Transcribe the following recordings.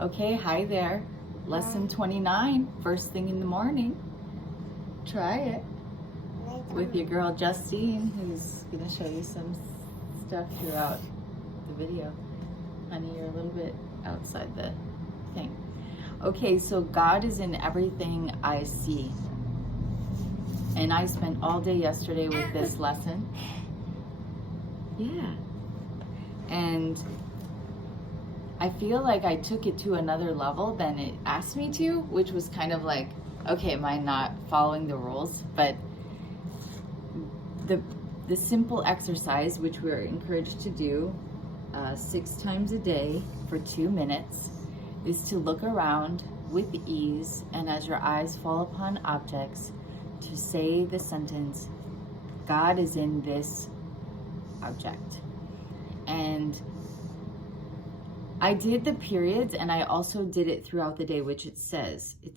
Okay, hi there. Lesson 29, first thing in the morning. Try it with your girl Justine, who's going to show you some stuff throughout the video. Honey, you're a little bit outside the thing. Okay, so God is in everything I see. And I spent all day yesterday with this lesson. Yeah. And I feel like I took it to another level than it asked me to, which was kind of like, okay, am I not following the rules? But the simple exercise, which we're encouraged to do 6 times a day for 2 minutes, is to look around with ease, and as your eyes fall upon objects, to say the sentence, God is in this object. And I did the periods, and I also did it throughout the day, which it says, I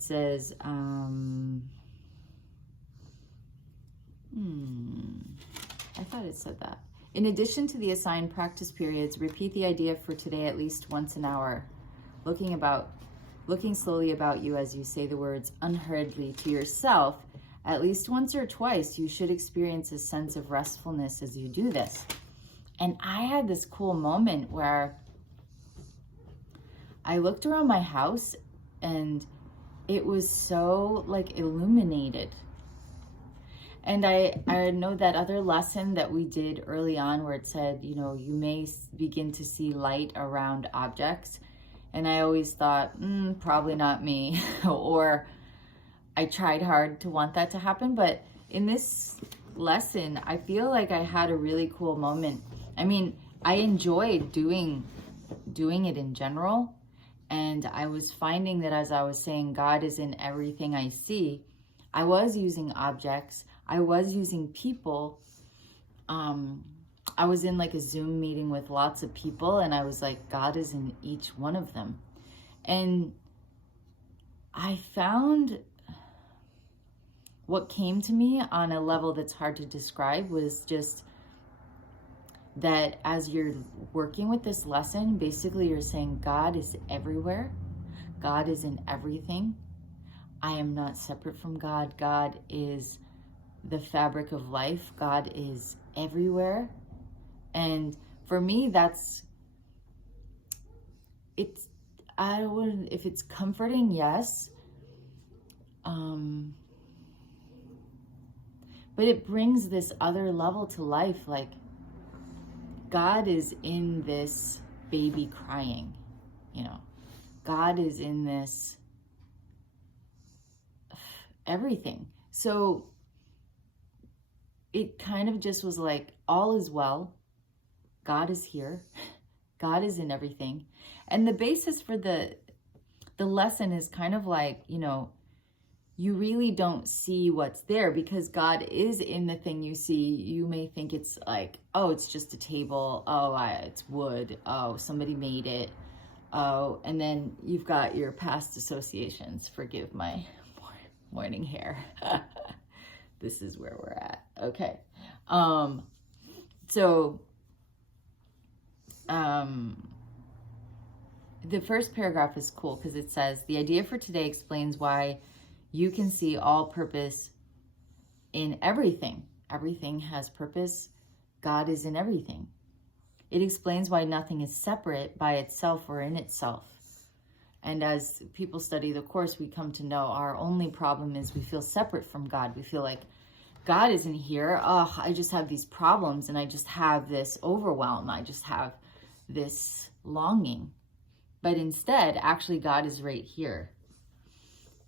thought it said that. In addition to the assigned practice periods, repeat the idea for today at least once an hour, looking slowly about you as you say the words unhurriedly to yourself. At least once or twice, you should experience a sense of restfulness as you do this. And I had this cool moment where I looked around my house and it was so like illuminated. And I know that other lesson that we did early on where it said, you know, you may begin to see light around objects. And I always thought, probably not me. Or I tried hard to want that to happen. But in this lesson, I feel like I had a really cool moment. I mean, I enjoyed doing it in general. And I was finding that as I was saying, God is in everything I see, I was using objects. I was using people. I was in like a Zoom meeting with lots of people, and I was like, God is in each one of them. And I found what came to me on a level that's hard to describe was just that as you're working with this lesson, basically you're saying God is everywhere. God is in everything. I am not separate from God. God is the fabric of life. God is everywhere. And for me, if it's comforting, yes. But it brings this other level to life, like God is in this baby crying, you know. God is in this everything. So it kind of just was like, all is well. God is here. God is in everything. And the basis for the lesson is kind of like, you know, you really don't see what's there because God is in the thing you see. You may think it's like, oh, it's just a table. Oh, it's wood. Oh, somebody made it. Oh, and then you've got your past associations. Forgive my morning hair. This is where we're at. Okay. The first paragraph is cool because it says, the idea for today explains why you can see all purpose in everything. Everything has purpose. God is in everything. It explains why nothing is separate by itself or in itself. And as people study the Course, we come to know our only problem is we feel separate from God. We feel like God isn't here. Oh, I just have these problems and I just have this overwhelm. I just have this longing. But instead, actually, God is right here.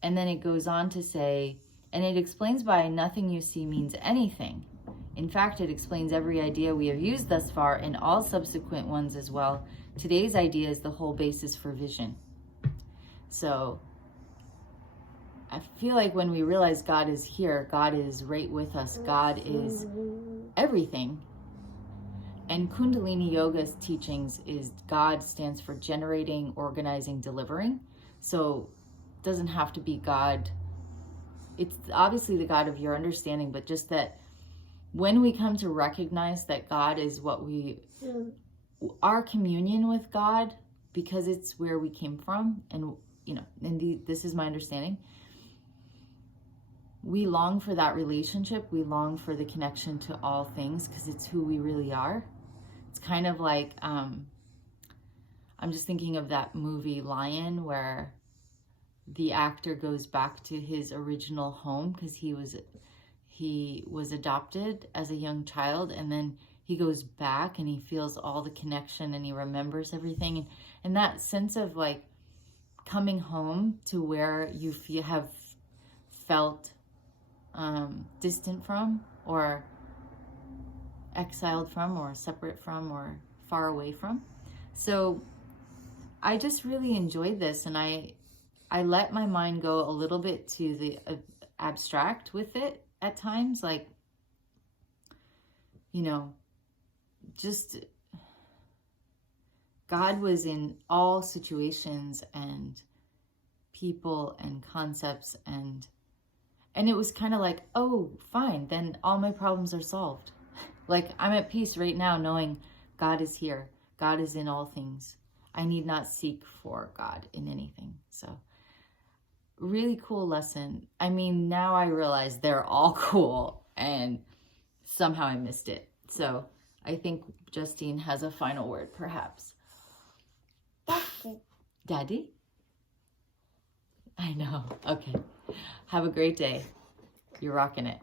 And then it goes on to say, and it explains why nothing you see means anything. In fact, it explains every idea we have used thus far and all subsequent ones as well. Today's idea is the whole basis for vision. So I feel like when we realize God is here, God is right with us, God is everything. And Kundalini Yoga's teachings is God stands for generating, organizing, delivering. So it doesn't have to be God. It's obviously the God of your understanding, but just that when we come to recognize that God is what our communion with God because it's where we came from, and this is my understanding, we long for that relationship. We long for the connection to all things because it's who we really are. It's kind of like, I'm just thinking of that movie Lion, where the actor goes back to his original home because he was adopted as a young child, and then he goes back and he feels all the connection and he remembers everything. And that sense of like coming home to where you have felt distant from, or exiled from, or separate from, or far away from. So I just really enjoyed this, and I let my mind go a little bit to the abstract with it at times, like, just God was in all situations and people and concepts, and it was kind of like, oh, fine, then all my problems are solved. Like, I'm at peace right now knowing God is here. God is in all things. I need not seek for God in anything. So, really cool lesson. I mean, now I realize they're all cool, and somehow I missed it. So, I think Justine has a final word, perhaps. Daddy? I know. Okay. Have a great day. You're rocking it.